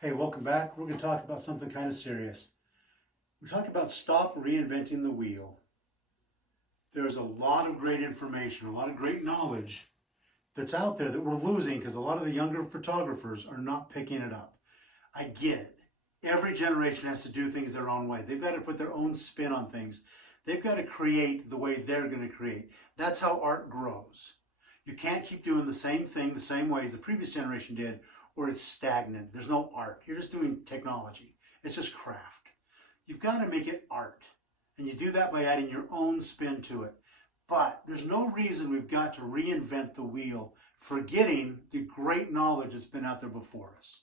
Hey, welcome back. We're going to talk about something kind of serious. We're talking about stop reinventing the wheel. There's a lot of great information, a lot of great knowledge that's out there that we're losing because a lot of the younger photographers are not picking it up. I get it. Every generation has to do things their own way. They've got to put their own spin on things. They've got to create the way they're going to create. That's how art grows. You can't keep doing the same thing the same way as the previous generation did, or it's stagnant. There's no art. You're just doing technology. It's just craft. You've got to make it art. And you do that by adding your own spin to it. But there's no reason we've got to reinvent the wheel, forgetting the great knowledge that's been out there before us.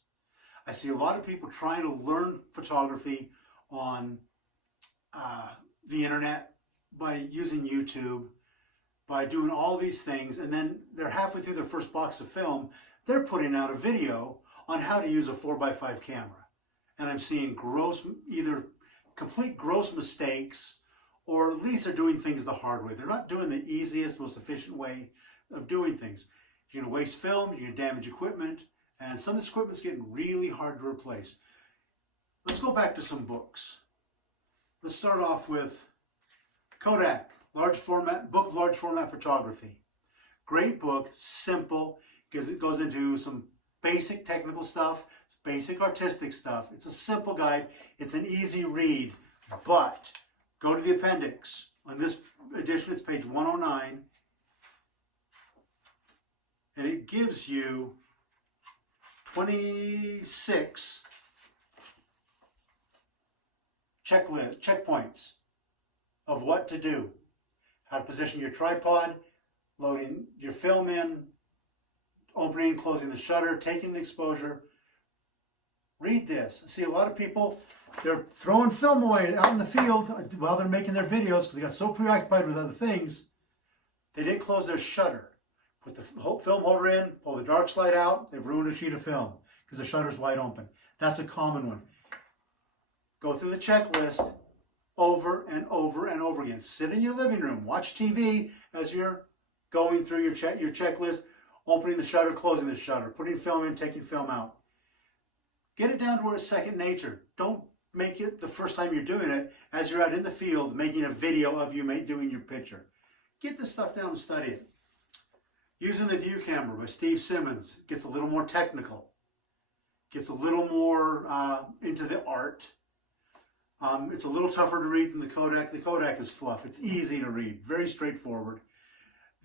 I see a lot of people trying to learn photography on the internet by using YouTube, by doing all these things, and then they're halfway through their first box of film, they're putting out a video on how to use a 4x5 camera. And I'm seeing either complete gross mistakes, or at least they're doing things the hard way. They're not doing the easiest, most efficient way of doing things. You're going to waste film, you're going to damage equipment, and some of this equipment's getting really hard to replace. Let's go back to some books. Let's start off with Kodak, large format photography. Great book, simple, because it goes into some basic technical stuff, basic artistic stuff. It's a simple guide. It's an easy read, but go to the appendix. On this edition, it's page 109, and it gives you 26 checkpoints of what to do. How to position your tripod, loading your film in, opening and closing the shutter, taking the exposure. Read this. I see a lot of people, they're throwing film away out in the field while they're making their videos because they got so preoccupied with other things, they didn't close their shutter. Put the film holder in, pull the dark slide out, they've ruined a sheet of film because the shutter's wide open. That's a common one. Go through the checklist over and over and over again. Sit in your living room, watch TV as you're going through your checklist, opening the shutter, closing the shutter, putting film in, taking film out. Get it down to where it's second nature. Don't make it the first time you're doing it as you're out in the field making a video of you doing your picture. Get this stuff down and study it. Using the View Camera by Steve Simmons gets a little more technical. Gets a little more into the art. It's a little tougher to read than the Kodak. The Kodak is fluff. It's easy to read. Very straightforward.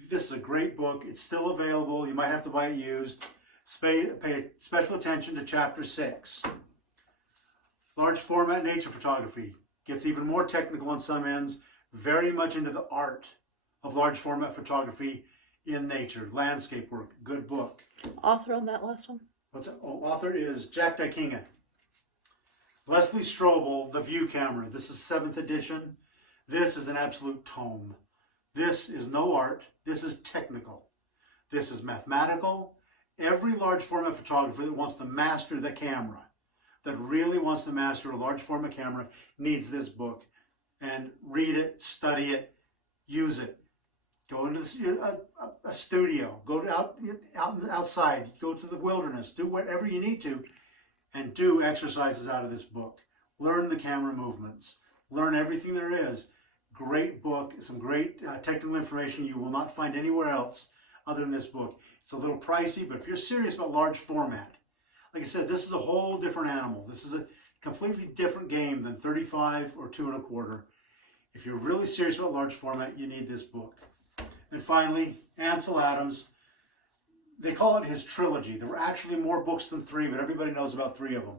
This is a great book. It's still available. You might have to buy it used. Pay special attention to chapter 6. Large format nature photography gets even more technical on some ends. Very much into the art of large format photography in nature. Landscape work. Good book. Author on that last one? What's it? Oh, author is Jack Dykinga. Leslie Strobel, The View Camera. This is 7th edition. This is an absolute tome. This is no art. This is technical. This is mathematical. Every large format photographer that wants to master the camera, that really wants to master a large format camera, needs this book. And read it, study it, use it. Go into a studio. Go outside. Go to the wilderness. Do whatever you need to. And do exercises out of this book. Learn the camera movements. Learn everything there is. Great book. Some great technical information you will not find anywhere else other than this book. It's a little pricey, but if you're serious about large format, like I said, this is a whole different animal. This is a completely different game than 35 or 2 1/4. If you're really serious about large format, you need this book. And finally, Ansel Adams. They call it his trilogy. There were actually more books than 3, but everybody knows about 3 of them.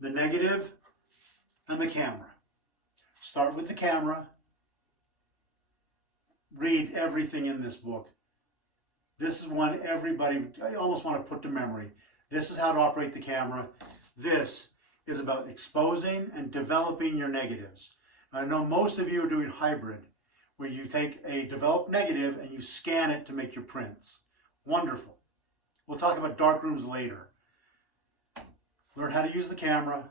The negative and the camera. Start with the camera. Read everything in this book. This is one I almost want to put to memory. This is how to operate the camera. This is about exposing and developing your negatives. I know most of you are doing hybrid, where you take a developed negative and you scan it to make your prints. Wonderful. We'll talk about darkrooms later. Learn how to use the camera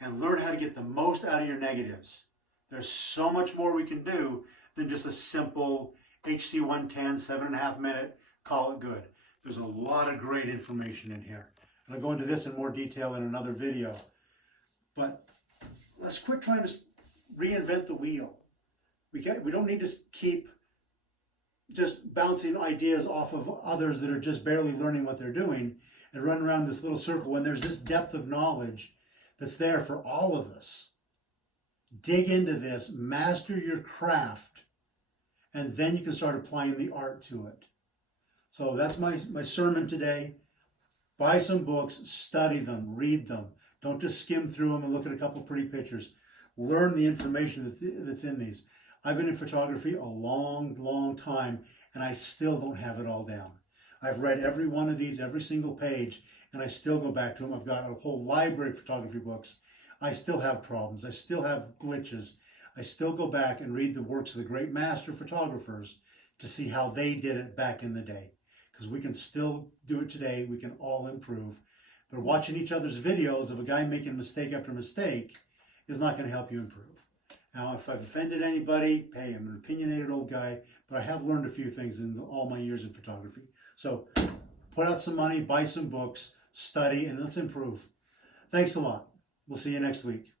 and learn how to get the most out of your negatives. There's so much more we can do than just a simple HC 110, 7.5 minute, call it good. There's a lot of great information in here. And I'll go into this in more detail in another video. But let's quit trying to reinvent the wheel. We don't need to keep just bouncing ideas off of others that are just barely learning what they're doing and run around this little circle when there's this depth of knowledge that's there for all of us. Dig into this, master your craft, and then you can start applying the art to it. So that's my sermon today. Buy some books, study them, read them. Don't just skim through them and look at a couple pretty pictures. Learn the information that's in these. I've been in photography a long, long time, and I still don't have it all down. I've read every one of these, every single page, and I still go back to them. I've got a whole library of photography books. I still have problems. I still have glitches. I still go back and read the works of the great master photographers to see how they did it back in the day. Because we can still do it today. We can all improve. But watching each other's videos of a guy making mistake after mistake is not going to help you improve. Now, if I've offended anybody, hey, I'm an opinionated old guy, but I have learned a few things in all my years in photography. So put out some money, buy some books, study, and let's improve. Thanks a lot. We'll see you next week.